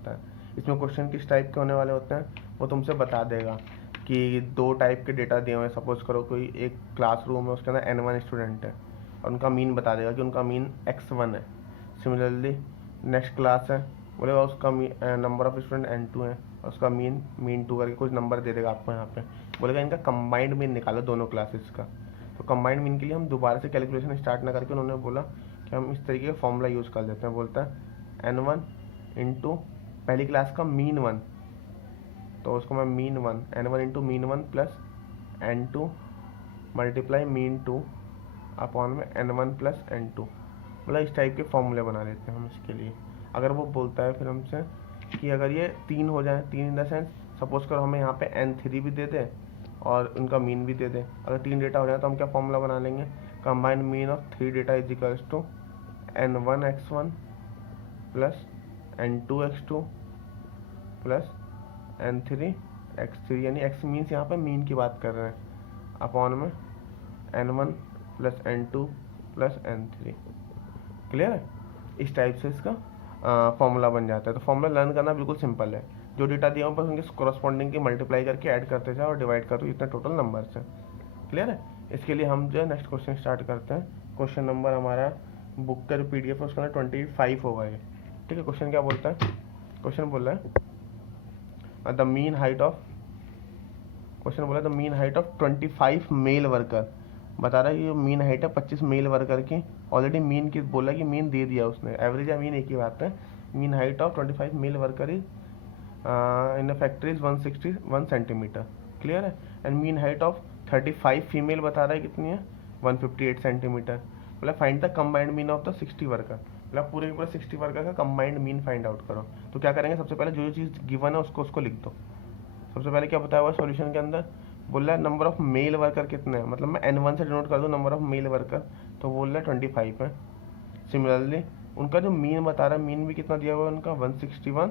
आता है। इसमें क्वेश्चन किस टाइप के होने वाले होते हैं वो तुमसे बता देगा कि 2 टाइप के डेटा दिए हुए हैं। सपोज करो कोई एक क्लासरूम है, उसके अंदर N1 स्टूडेंट है और उनका मीन बता देगा कि उनका मीन x1 है। सिमिलरली नेक्स्ट क्लास है, बोलेगा उसका नंबर ऑफ स्टूडेंट N2 है और उसका मीन 2 करके कुछ नंबर दे देगा आपको। यहाँ पे बोलेगा इनका कंबाइंड मीन निकालो दोनों क्लासेस का। तो कंबाइंड मीन के लिए हम दोबारा से कैलकुलेशन स्टार्ट ना करके उन्होंने बोला कि हम इस तरीके का फॉर्मूला यूज़ कर देते हैं। बोलता है N1 इंटू पहली क्लास का मीन 1, तो उसको मैं mean 1 N1 into mean 1 plus N2 multiply mean 2 upon में N1 प्लस N2। मतलब इस टाइप के फॉर्मूले बना लेते हैं हम इसके लिए। अगर वो बोलता है फिर हमसे कि अगर ये 3 हो जाए, 3 इन द सेंस सपोज करो हमें यहाँ पे N3 भी दे दे और उनका मीन भी दे दे। अगर 3 डेटा हो जाए तो हम क्या फॉर्मूला बना लेंगे, combined mean of 3 data is equals to N1 x1 plus N2 x2 plus N3 x3, यानी x मीन्स यहाँ पे मीन की बात कर रहे हैं, अपॉन में N1 plus N2 plus N3। Clear है? इस टाइप से इसका फॉर्मूला बन जाता है। तो फॉर्मूला लर्न करना बिल्कुल सिंपल है। जो डेटा दिया हो बस उनके कॉरस्पॉन्डिंग की मल्टीप्लाई करके ऐड करते जाओ और डिवाइड करो इतने टोटल नंबर्स हैं। क्लियर है? इसके लिए हम जो है नेक्स्ट क्वेश्चन स्टार्ट करते हैं। क्वेश्चन नंबर हमारा बुक का PDF है उसका 25 होगा ये। ठीक है, क्वेश्चन क्या बोलता है? क्वेश्चन बोल रहा है the mean height of, question बोला the mean height of 25 male worker. बता रहा है कि मीन हाइट है 25 मेल वर्कर की। ऑलरेडी मीन की बोला कि मीन दे दिया उसने, एवरेज या मीन एक ही बात है। Mean height of 25 male worker is in factory is 161 centimetre. Clear है? And mean height of 35 female बता रहा है कितनी है, 158 सेंटीमीटर। मतलब find the combined mean of the 60 worker. मतलब पूरे के पूरे 60 वर्कर का कंबाइंड मीन फाइंड आउट करो। तो क्या करेंगे, सबसे पहले जो चीज़ गिवन है उसको लिख दो। सबसे पहले क्या बताया हुआ सॉल्यूशन के अंदर, बोल रहा है नंबर ऑफ मेल वर्कर कितने हैं, मतलब मैं N1 से डिनोट कर दूँ नंबर ऑफ मेल वर्कर, तो बोल रहा है 25 है। सिमिलरली उनका जो मीन बता रहा है, मीन भी कितना दिया हुआ है उनका 161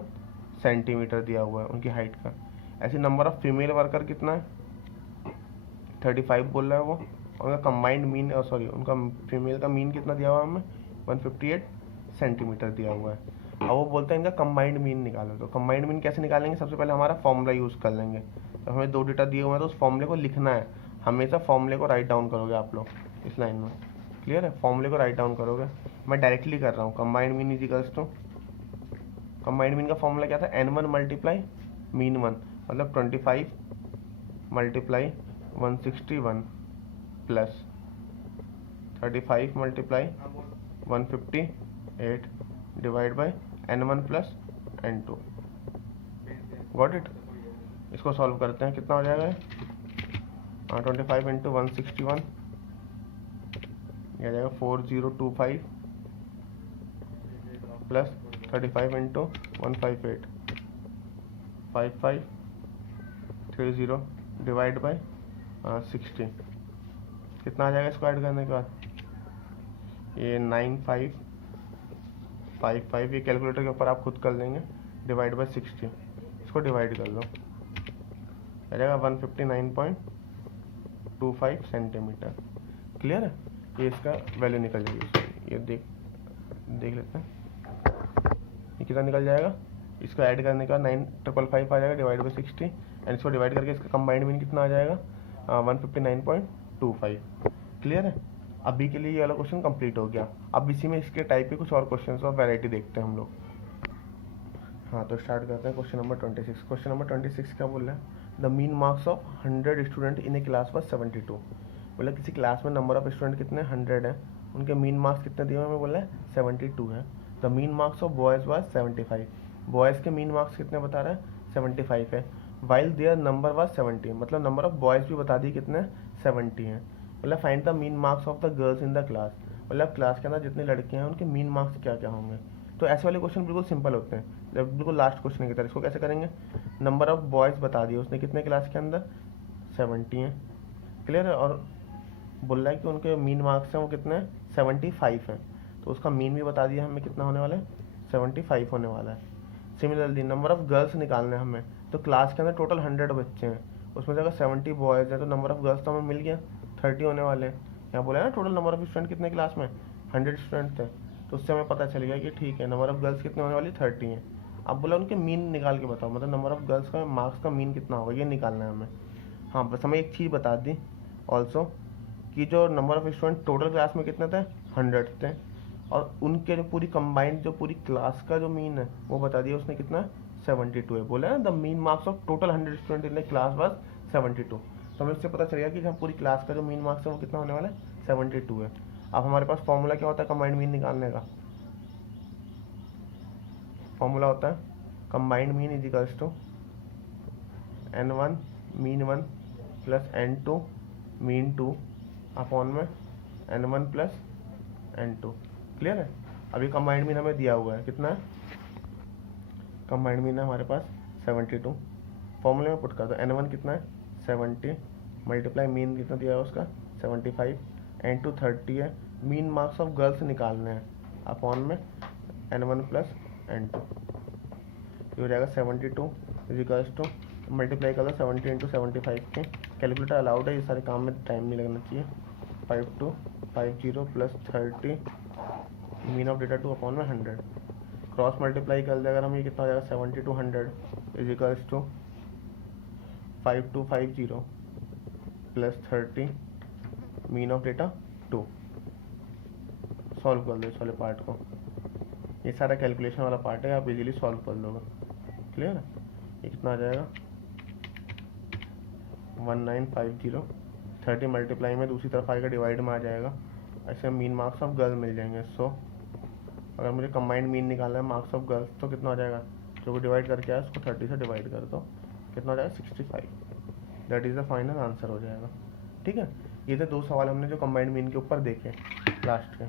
सेंटीमीटर दिया हुआ है उनकी हाइट का। ऐसे नंबर ऑफ फीमेल वर्कर कितना है, 35 बोल रहा है वो। और उनका कंबाइंड मीन सॉरी उनका फीमेल का मीन कितना दिया हुआ है हमें, 158 सेंटीमीटर दिया हुआ है। अब वो बोलते हैं इनका कंबाइंड मीन निकालो। तो कंबाइंड मीन कैसे निकालेंगे, सबसे पहले हमारा फॉर्मूला यूज़ कर लेंगे। तो हमें 2 डेटा दिए हुए हैं तो उस फॉर्मूले को लिखना है। हमेशा फॉर्मूले को राइट डाउन करोगे आप लोग इस लाइन में। क्लियर है? फॉर्मूले को राइट डाउन करोगे। मैं डायरेक्टली कर रहा हूँ, combined mean is equals to, combined mean का फॉर्मूला क्या था, N1 मल्टीप्लाई मीन 1, मतलब 25 multiply 161 plus 35 multiply 158 divide by N1 plus N2। Got it? इसको सॉल्व करते हैं, कितना हो जाएगा 25 इंटू 161, यह आ जाएगा 4025 प्लस 35 इंटू 158 5530 डिवाइड बाई 60। कितना आ जाएगा इसको ऐड करने के बाद, ये 9555, ये कैलकुलेटर के ऊपर आप खुद कर लेंगे, डिवाइड बाई 60। इसको डिवाइड कर लो, आ जाएगा 159.25 सेंटीमीटर। क्लियर है? ये इसका वैल्यू निकल जाएगी। ये देख लेते हैं ये कितना निकल जाएगा। इसको ऐड करने का 9555 आ जाएगा डिवाइड बाई 60, एंड इसको डिवाइड करके इसका कंबाइंड मीन कितना आ जाएगा 159.25। क्लियर है? अभी के लिए ये वाला क्वेश्चन कंप्लीट हो गया। अब इसी में इसके टाइप के कुछ और क्वेश्चन और वैरायटी देखते हैं हम लोग। हाँ, तो स्टार्ट करते हैं क्वेश्चन नंबर 26। क्वेश्चन नंबर 26 क्या बोल रहा है, the mean marks of 100 student in A class was 72। बोला किसी क्लास में नंबर ऑफ स्टूडेंट कितने 100 है, उनके मीन मार्क्स कितने दिए हुए हमें, बोला है 72 है। The mean marks of boys was 75। Boys के मीन मार्क्स कितने बता रहा है, 75 है। वाइल देयर नंबर वाज 70, मतलब नंबर ऑफ बॉयज़ भी बता दिए कितने 70 हैं। मतलब find the mean marks of the girls in the class, मतलब क्लास के अंदर जितने लड़के हैं उनके मीन मार्क्स क्या क्या होंगे। तो ऐसे वाले क्वेश्चन बिल्कुल सिंपल होते हैं, जब बिल्कुल लास्ट क्वेश्चन की तरह। इसको कैसे करेंगे, नंबर ऑफ बॉयज़ बता दिए उसने कितने क्लास के अंदर 70 हैं। क्लियर है? और बोल रहा है कि उनके मीन मार्क्स हैं वो कितने 75 हैं, तो उसका मीन भी बता दिया हमें कितना होने वाला है 75 होने वाला है। सिमिलरली नंबर ऑफ गर्ल्स निकालने हैं हमें, तो क्लास के अंदर टोटल 100 बच्चे हैं, उसमें से अगर 70 बॉयज़ हैं तो नंबर ऑफ गर्ल्स तो हमें मिल गया 30 होने वाले हैं। यहाँ बोला है ना टोटल नंबर ऑफ स्टूडेंट कितने क्लास में 100 स्टूडेंट थे, तो उससे हमें पता चल गया कि ठीक है नंबर ऑफ गर्ल्स कितने होने वाली 30 हैं। अब बोला उनके मीन निकाल के बताओ, मतलब नंबर ऑफ गर्ल्स का मार्क्स का मीन कितना होगा ये निकालना है हमें। हाँ बस हमें एक चीज़ बता दी ऑल्सो कि जो number of student total class में कितने थे 100 थे, और उनके जो पूरी कंबाइंड जो पूरी क्लास का जो मीन है वो बता दिया उसने कितना 72 है। बोला ना the mean marks of total 100 student in the class was 72। तो हमें इससे पता चल गया कि जहाँ पूरी क्लास का जो मीन मार्क्स है वो कितना होने वाला है 72 है। अब हमारे पास फॉर्मूला क्या होता है कंबाइंड मीन निकालने का, फॉर्मूला होता है combined mean is equals to n1 mean 1 plus n2 mean 2 upon में n1 प्लस n2। क्लियर है। अभी कंबाइंड मीन हमें दिया हुआ है कितना है, कंबाइंड मीन है हमारे पास 72। फॉर्मूले में पुट कर दो n1 कितना है 70 मल्टीप्लाई मीन कितना दिया है उसका 75, n2 30 है, मीन मार्क्स ऑफ गर्ल्स निकालने हैं अपॉन में n1 प्लस n2। ये हो जाएगा 72 इज इक्वल्स टू मल्टीप्लाई कर दो 70 इंटू 75 के। कैलकुलेटर अलाउड है, ये सारे काम में टाइम नहीं लगना चाहिए। 5250 plus 30 mean of data 2 upon में 100 क्रॉस मल्टीप्लाई कर दे अगर हम ये कितना हो जाएगा 70 to 100 is equals to 5250 plus 30 mean of data 2। Solve कर दो इस वाले पार्ट को, ये सारा कैलकुलेशन वाला पार्ट है, आप इजीली सॉल्व कर लोगे। क्लियर है। ये कितना आ जाएगा 1950 30 मल्टीप्लाई में दूसरी तरफ आएगा डिवाइड में आ जाएगा, ऐसे मीन मार्क्स ऑफ गर्ल्स मिल जाएंगे। सो अगर मुझे कंबाइंड मीन निकालना है मार्क्स ऑफ गर्ल्स तो कितना हो जाएगा, जो भी डिवाइड करके आया उसको 30 से डिवाइड कर दो, कितना हो जाएगा 65। That is the final answer हो जाएगा। ठीक है, ये थे 2 सवाल हमने जो कंबाइंड मीन के ऊपर देखे लास्ट के।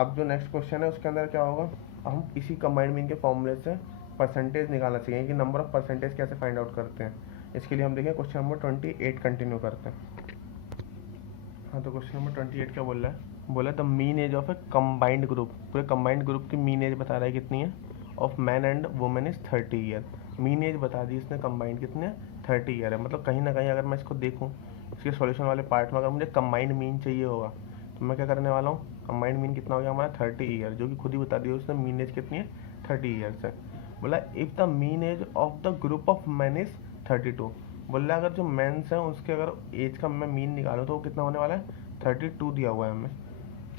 अब जो नेक्स्ट क्वेश्चन है उसके अंदर क्या होगा, हम इसी कंबाइंड मीन के फॉर्मूले से परसेंटेज निकालना चाहिए कि नंबर ऑफ परसेंटेज कैसे फाइंड आउट करते हैं। इसके लिए हम देखें क्वेश्चन नंबर 28 कंटिन्यू करते हैं। हाँ तो क्वेश्चन नंबर 28 क्या बोल रहा है, बोला the mean age of a combined group, पूरे कंबाइंड ग्रुप की मीन एज बता रहा है कितनी है, of man and women is 30 year. Mean age बता दी इसने कंबाइंड कितने है 30 ईयर है। मतलब कहीं ना कहीं अगर मैं इसको देखूँ इसके सॉल्यूशन वाले पार्ट में अगर मुझे कंबाइंड मीन चाहिए होगा तो मैं क्या करने वाला हूँ, कंबाइंड मीन कितना हो गया हमारा 30 ईयर, जो कि खुद ही बता दिया उसने मीन एज कितनी है 30 ईयर्स है। बोला if the mean age of the group of man is 32, बोल रहा है अगर जो मेंस हैं उसके अगर एज का मैं मीन निकालूँ तो वो कितना होने वाला है 32 दिया हुआ है हमें।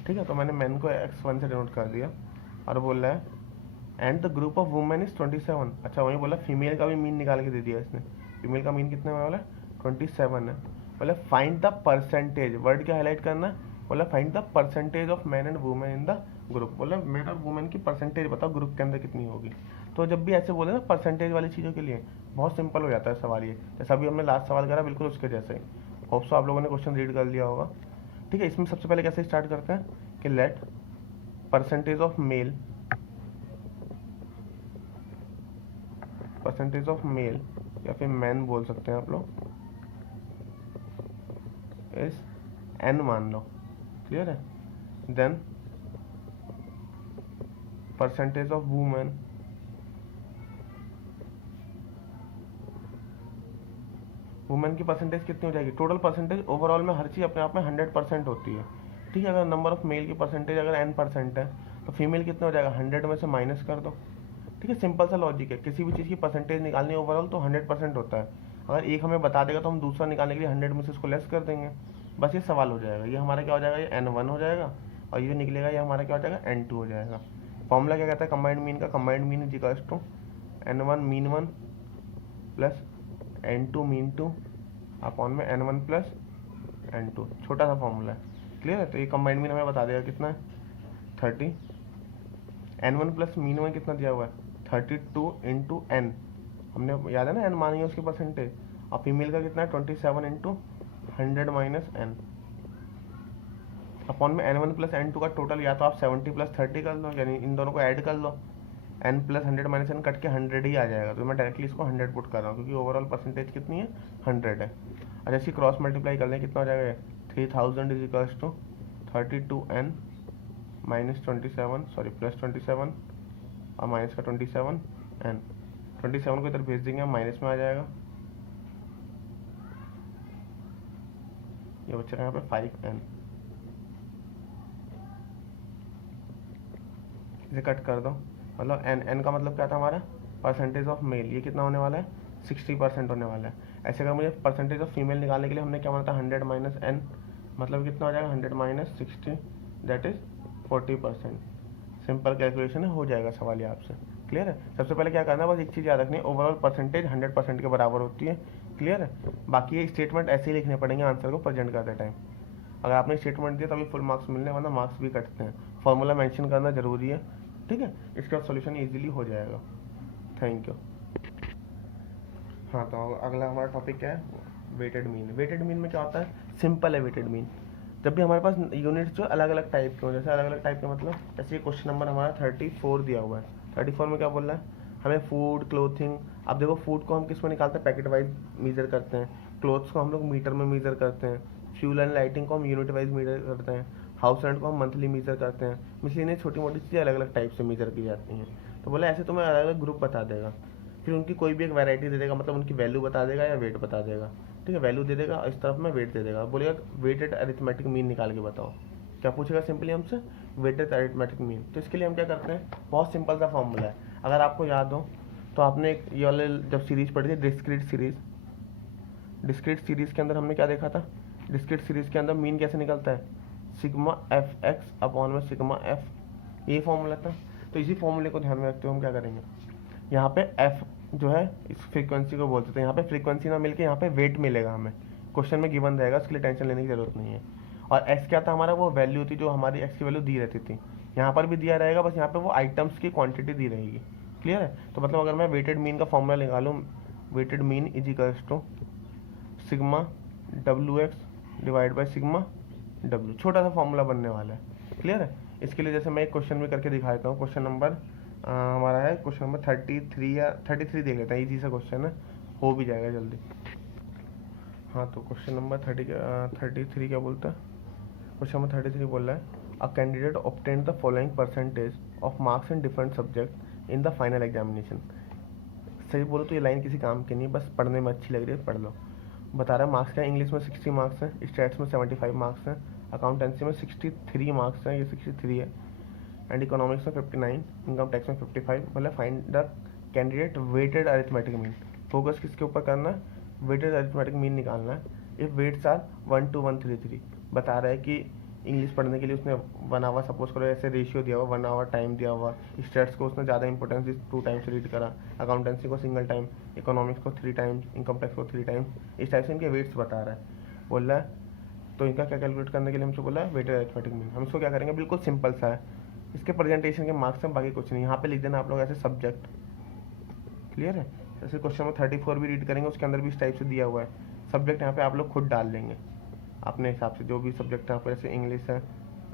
ठीक है, तो मैंने मैन को x1 से डिनोट कर दिया और बोल रहा है and the group of women is 27। अच्छा वही बोला फीमेल का भी मीन निकाल के दे दिया इसने, फीमेल का मीन कितने होने वाला है 27 है। बोला फाइंड द परसेंटेज, वर्ड क्या हाईलाइट करना है, बोला find the percentage of man and women in the group. बोला मैन और वुमेन की परसेंटेज बताओ ग्रुप के अंदर कितनी होगी। तो जब भी ऐसे बोले ना परसेंटेज वाली चीज़ों के लिए बहुत सिंपल हो जाता है सवाल ये, जैसा अभी हमने लास्ट सवाल करा बिल्कुल उसके जैसे ही। होप सो आप लोगों ने क्वेश्चन रीड कर लिया होगा। ठीक है, इसमें सबसे पहले कैसे स्टार्ट करते हैं कि let percentage of male, percentage of male या फिर मैन बोल सकते हैं आप लोग, इज n मान लो। क्लियर है। Then percentage of women women की परसेंटेज कितनी हो जाएगी, टोटल परसेंटेज ओवरऑल में हर चीज़ अपने आप में 100% होती है। ठीक है, अगर नंबर ऑफ मेल की परसेंटेज अगर n% है तो फीमेल कितना हो जाएगा 100 में से माइनस कर दो। ठीक है, सिंपल सा लॉजिक है, किसी भी चीज़ की परसेंटेज निकालनी ओवरऑल तो 100% होता है। अगर एक हमें बता देगा तो हम दूसरा निकालने के लिए 100 में से उसको लेस कर देंगे, बस ये सवाल हो जाएगा। ये हमारा क्या हो जाएगा, ये n1 हो जाएगा और ये निकलेगा ये हमारा क्या हो जाएगा n2 हो जाएगा। फॉर्मूला क्या कहता है कंबाइंड मीन का, combined mean is equals to n1 mean 1 plus n2 mean 2 upon में n1 प्लस n2, छोटा सा फॉर्मूला है। क्लियर है। तो ये कंबाइंड मीन हमें बता देगा कितना है 30, n1 प्लस मीन 1 कितना दिया हुआ है 32 इंटू n, हमने याद है ना n मानी है उसकी परसेंटेज, और फीमेल का कितना है 27 इंटू 100 माइनस n अपॉन में n1 प्लस n2 का टोटल या तो आप 70 प्लस 30 कर लो, यानी इन दोनों को ऐड कर लो, n plus 100 minus n cut के 100 ही आ जाएगा। तो मैं डायरेक्टली इसको 100 पुट कर रहा हूँ क्योंकि ओवरऑल परसेंटेज कितनी है 100 है। अच्छा इसकी क्रॉस मल्टीप्लाई कर लें कितना हो जाएगा 3000 is equals to 32n minus 27 sorry plus 27 और माइनस का 27n, 27 को इधर भेज देंगे माइनस में आ जाएगा, ये बच्चा यहाँ पे 5n, इसे कट कर दो। मतलब n का मतलब क्या था हमारा परसेंटेज ऑफ मेल, ये कितना होने वाला है 60% होने वाला है। ऐसे अगर मुझे परसेंटेज ऑफ फीमेल निकालने के लिए हमने क्या माना था 100 माइनस n, मतलब कितना हो जाएगा 100 minus 60 that is 40%। Simple calculation है, हो जाएगा सवाल ये आपसे। क्लियर है। सबसे पहले क्या करना है, बस एक चीज़ याद रखनी है, ओवरऑल परसेंटेज 100% के बराबर होती है। क्लियर है। बाकी ये स्टेटमेंट ऐसे ही लिखने पड़ेंगे आंसर को प्रेजेंट करते टाइम। अगर आपने स्टेटमेंट दिया तभी फुल मार्क्स मिलने, वरना मार्क्स भी कटते हैं। फॉर्मूला मेंशन करना जरूरी है, ठीक है। इसका सॉल्यूशन इजीली हो जाएगा। Thank you. हाँ, तो अगला हमारा टॉपिक क्या है, वेटेड मीन। वेटेड मीन में क्या होता है, सिंपल है वेटेड मीन। जब भी हमारे पास यूनिट्स जो अलग अलग टाइप के हो, जैसे अलग अलग टाइप के मतलब जैसे क्वेश्चन नंबर हमारा 34 दिया हुआ है। 34 में क्या बोल रहा है, हमें फूड क्लोथिंग, अब देखो फूड को हम किस में निकालते हैं, पैकेट वाइज मेजर करते हैं। क्लोथ्स को हम लोग मीटर में मेजर करते हैं। फ्यूल एंड लाइटिंग को हम यूनिट वाइज मेजर करते हैं। हाउस रेंट को हम मंथली मेजर करते हैं। इसलिए छोटी मोटी चीज़ें अलग अलग टाइप से मेजर की जाती हैं। तो बोला ऐसे तुम्हें अलग अलग ग्रुप बता देगा, फिर उनकी कोई भी एक वैरायटी दे देगा, मतलब उनकी वैल्यू बता देगा या वेट बता देगा। ठीक है, वैल्यू दे देगा, इस तरफ में वेट दे देगा, बोलेगा वेटेड अरिथमेटिक मीन निकाल के बताओ। क्या पूछेगा सिंपली हमसे, वेटेड अरिथमेटिक मीन। तो इसके लिए हम क्या करते हैं, बहुत सिंपल सा फॉर्मूला है। अगर आपको याद हो तो आपने एक ये वाले जब सीरीज पढ़ी थी डिस्क्रीट सीरीज, डिस्क्रीट सीरीज के अंदर हमने क्या देखा था, डिस्क्रीट सीरीज के अंदर मीन कैसे निकलता है, सिग्मा एफ एक्स अपॉन में सिग्मा एफ, ये फॉर्मूला था। तो इसी फॉर्मूले को ध्यान में रखते हुए हम क्या करेंगे, यहाँ पे एफ जो है इस फ्रीक्वेंसी को बोलते थे, यहाँ पे फ्रीक्वेंसी ना मिलके यहाँ पे वेट मिलेगा हमें, क्वेश्चन में गिवन रहेगा, उसके लिए टेंशन लेने की जरूरत नहीं है। और एक्स क्या था हमारा, वो वैल्यू थी जो हमारी एक्स की वैल्यू दी रहती थी, यहाँ पर भी दिया रहेगा, बस यहाँ पे वो आइटम्स की क्वांटिटी दी रहेगी। क्लियर है। तो मतलब अगर मैं वेटेड मीन का फॉर्मूला निकालूँ, weighted mean is equals to sigma W X divide by sigma W, छोटा सा फॉर्मूला बनने वाला है। क्लियर है। इसके लिए जैसे मैं एक क्वेश्चन भी करके दिखाता हूँ। क्वेश्चन नंबर हमारा है क्वेश्चन नंबर 33 या 33 देख लेते हैं, इजी सा क्वेश्चन है, हो भी जाएगा जल्दी। हाँ, तो क्वेश्चन नंबर 33 क्या बोलता है, क्वेश्चन नंबर 33 बोल रहा है a candidate obtain the following percentage of marks in different subject in the final examination. सही बोलो तो ये लाइन किसी काम की नहीं, बस पढ़ने में अच्छी लग रही है, पढ़ लो। बता रहा है मार्क्स क्या है, इंग्लिश में 60 मार्क्स हैं, स्टैट्स में 75 मार्क्स हैं, अकाउंटेंसी में 63 मार्क्स हैं, ये 63 है, एंड इकोनॉमिक्स में 59, इनकम टैक्स में 55। मतलब find the candidate weighted arithmetic mean. Focus किसके ऊपर करना है, वेटेड अरिथमेटिक मीन निकालना है। इफ वेट्स आर 1 to 133, बता रहा है कि इंग्लिश पढ़ने के लिए उसने 1 आवर सपोज करो ऐसे रेशियो दिया हुआ, 1 आवर टाइम दिया हुआ, स्टेट्स को उसने ज़्यादा इंपॉर्टेंस दी 2 टाइम्स रीड करा, अकाउंटेंसी को सिंगल टाइम, इकोनॉमिक्स को 3 टाइम्स, इनकम टैक्स को 3 टाइम्स, इस टाइप से इनके वेट्स बता रहा है। बोल रहा है तो इनका क्या कैलकुलेट करने के लिए हमसे बोला है वेटेड अरिथमेटिक मीन। हम इसको क्या करेंगे, बिल्कुल सिंपल सा है, इसके प्रेजेंटेशन के मार्क्स हैं, बाकी कुछ नहीं। यहाँ पे लिख देना आप लोग ऐसे सब्जेक्ट। क्लियर है। जैसे क्वेश्चन में 34 भी रीड करेंगे, उसके अंदर भी इस टाइप से दिया हुआ है सब्जेक्ट, यहाँ पे आप लोग खुद डाल देंगे अपने हिसाब से, जो भी सब्जेक्ट है आपको, जैसे इंग्लिश है,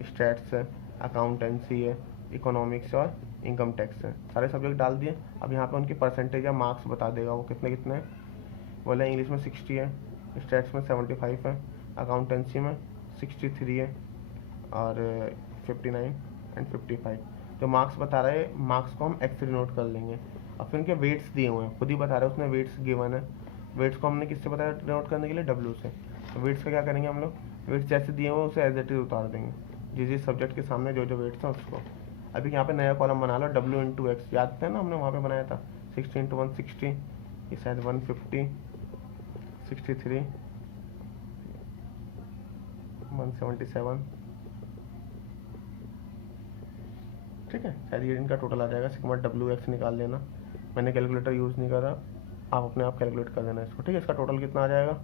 स्टैट्स है, अकाउंटेंसी है, इकोनॉमिक्स और इनकम टैक्स है, सारे सब्जेक्ट डाल दिए। अब यहाँ पे उनकी परसेंटेज या मार्क्स बता देगा वो कितने कितने हैं। बोले इंग्लिश में 60 है, स्टैट्स में 75 है, अकाउंटेंसी में 63 है और 59 एंड 55। जो मार्क्स बता रहे हैं, मार्क्स को हम एक्स से नोट कर लेंगे। और फिर उनके वेट्स दिए हुए हैं, खुद ही बता रहे हैं, उसने वेट्स गिवन है। वेट्स को हमने किससे बताया नोट करने के लिए, डब्ल्यू से। तो वेट्स का क्या करेंगे हम लोग, वेट्स जैसे दिए हुए उसे एज इट इज उतार देंगे, जिस सब्जेक्ट के सामने जो जो वेट्स हैं उसको। अभी यहाँ पे नया कॉलम बना लो, डब्ल्यू इंटू एक्स, याद था ना हमने वहाँ पे बनाया था, 60 इंटू 160, ये शायद 150, 63, 177, ठीक है, शायद ये इनका टोटल आ जाएगा। सिग्मा डब्ल्यू एक्स निकाल लेना, मैंने कैलकुलेटर यूज़ नहीं करा, आप अपने आप कैलकुलेट कर देना इसको, ठीक है। इसका टोटल कितना आ जाएगा,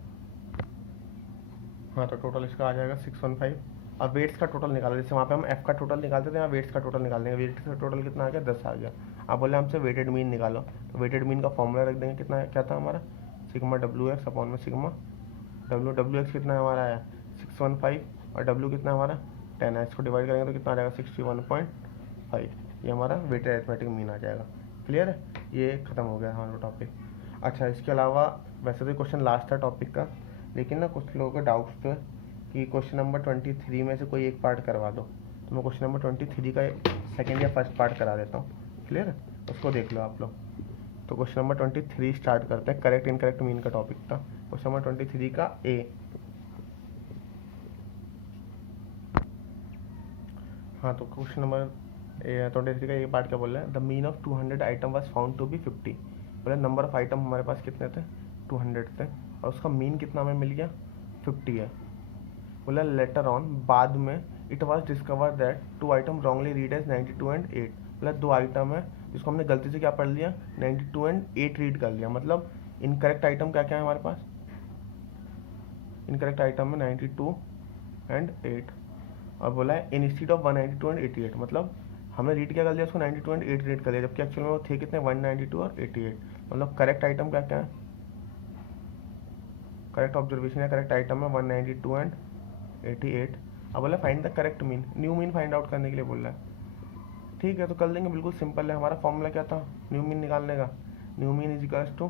हाँ तो टोटल इसका आ जाएगा 615। अब वेट्स का टोटल निकालो, जैसे वहाँ पे हम एफ का टोटल निकालते थे, यहाँ वेट्स का टोटल निकाल देंगे। वेट्स का टोटल कितना आ गया, 10 आ गया। आप बोले हमसे वेटेड मीन निकालो, तो वेटेड मीन का फॉर्मूला रख देंगे, कितना है, क्या था हमारा, सिग्मा डब्ल्यू एक्स अपॉन में सिग्मा डब्ल्यू। डब्ल्यू एक्स कितना हमारा आया 615 और डब्ल्यू कितना हमारा 10 है, इसको डिवाइड करेंगे तो कितना आ जाएगा 61.5। ये हमारा वेटेड अरिथमेटिक मीन आ जाएगा। क्लियर है, ये खत्म हो गया हमारा टॉपिक। अच्छा, इसके अलावा वैसे तो क्वेश्चन लास्ट था टॉपिक का, लेकिन ना कुछ लोगों को डाउट्स तो है कि क्वेश्चन नंबर 23 में से कोई एक पार्ट करवा दो, तो मैं क्वेश्चन नंबर 23 का सेकेंड या फर्स्ट पार्ट करा देता हूँ। क्लियर है, उसको देख लो आप लोग। तो क्वेश्चन नंबर 23 स्टार्ट करते हैं, करेक्ट इनकरेक्ट मीन का टॉपिक था। क्वेश्चन नंबर 23 का ए, हाँ तो क्वेश्चन नंबर 23 का ये पार्ट क्या बोल रहा है, the mean of 200 item was found to be 50। बोला नंबर ऑफ आइटम हमारे पास कितने थे, 200 थे, और उसका मीन कितना हमें मिल गया, 50 है। बोला लेटर ऑन, बाद में, it was discover that 2 item wrongly read as 92 and 8। बोला 2 आइटम है जिसको हमने गलती से क्या पढ़ लिया, 92 एंड 8 रीड कर लिया। मतलब इनकरेक्ट आइटम क्या क्या है हमारे पास, इनकरेक्ट आइटम में 92 एंड 8। और बोला है इंस्टीड ऑफ 192 एंड 88, मतलब हमने रीड क्या कर लिया उसको, 92 एंड 8 रीड कर लिया, जबकि एक्चुअल में वो थे कितने, 192 और 88। मतलब करेक्ट आइटम क्या क्या है, करेक्ट ऑब्जर्वेशन है, करेक्ट आइटम है 192 एंड 88। अब बोला find the correct mean, new mean find out करने के लिए बोल रहा है। ठीक है, तो कर देंगे, बिल्कुल सिंपल है। हमारा फॉर्मूला क्या था न्यू मीन निकालने का, new mean is equals to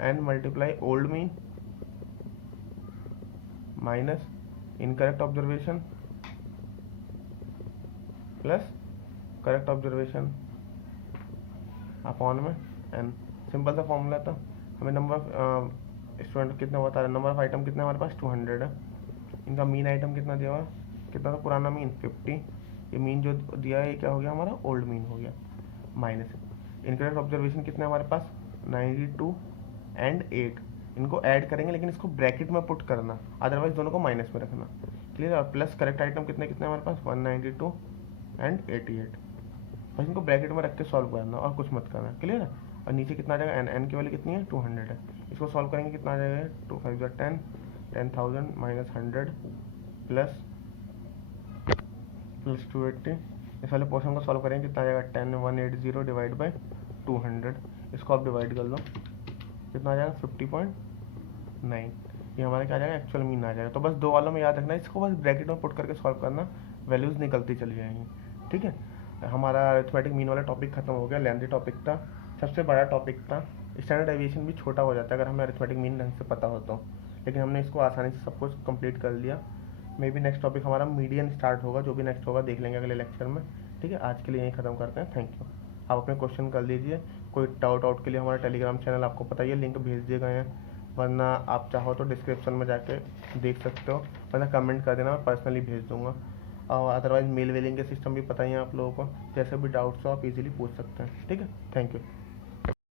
N multiply old mean minus incorrect observation plus correct observation upon में एन। सिंपल सा फॉर्मूला था। हमें नंबर ऑफ स्टूडेंट कितने बता रहे, नंबर ऑफ आइटम कितने हमारे पास 200 है, इनका मीन आइटम कितना दिया हुआ, कितना था पुराना मीन 50, ये मीन जो दिया है ये क्या हो गया हमारा ओल्ड मीन हो गया, माइनस इनकरेक्ट ऑब्जर्वेशन कितने हमारे पास 92 एंड 8। इनको ऐड करेंगे लेकिन इसको ब्रैकेट में पुट करना, अदरवाइज दोनों को माइनस में रखना, क्लियर। और प्लस करेक्ट आइटम कितने कितने हमारे पास 192 एंड 88, बस इनको ब्रैकेट में रख के सॉल्व करना और कुछ मत करना, क्लियर है। और नीचे कितना आ जाएगा, एन, एन की वैल्यू कितनी है 200 है, इसको सॉल्व करेंगे कितना आ जाएगा 2 5 10, 10,000 माइनस 100 प्लस 280। इस वाले पोर्शन को सॉल्व करेंगे कितना आ जाएगा 10180 डिवाइड बाई 200, इसको आप डिवाइड कर लो कितना आ जाएगा 50.9। ये हमारा क्या आ जाएगा एक्चुअल मीन आ जाएगा। तो बस दो वालों में याद रखना, इसको बस ब्रैकेट में पुट करके सॉल्व करना, वैल्यूज़ निकलती चली जाएंगी, ठीक है। हमारा अरिथमेटिक मीन वाला टॉपिक खत्म हो गया, लेंथी टॉपिक था, सबसे बड़ा टॉपिक था। स्टैंडर्ड डेविएशन भी छोटा हो जाता है अगर हमें अरिथमेटिक मीन ढंग से पता हो तो, लेकिन हमने इसको आसानी से सब कुछ कंप्लीट कर लिया। मे बी नेक्स्ट टॉपिक हमारा मीडियन स्टार्ट होगा, जो भी नेक्स्ट होगा देख लेंगे अगले लेक्चर में, ठीक है। आज के लिए यहीं ख़त्म करते हैं, थैंक यू। आप अपने क्वेश्चन कर लीजिए, कोई डाउट आउट के लिए हमारा टेलीग्राम चैनल आपको पता ही है, लिंक भेज दिए गए हैं, वरना आप चाहो तो डिस्क्रिप्शन में जाके देख सकते हो, वरना कमेंट कर देना, मैं पर्सनली भेज दूंगा। और अदरवाइज मेल वेलिंग के सिस्टम भी पता ही है आप लोगों को, जैसे भी डाउट्स हो आप इजीली पूछ सकते हैं, ठीक है। Thank you.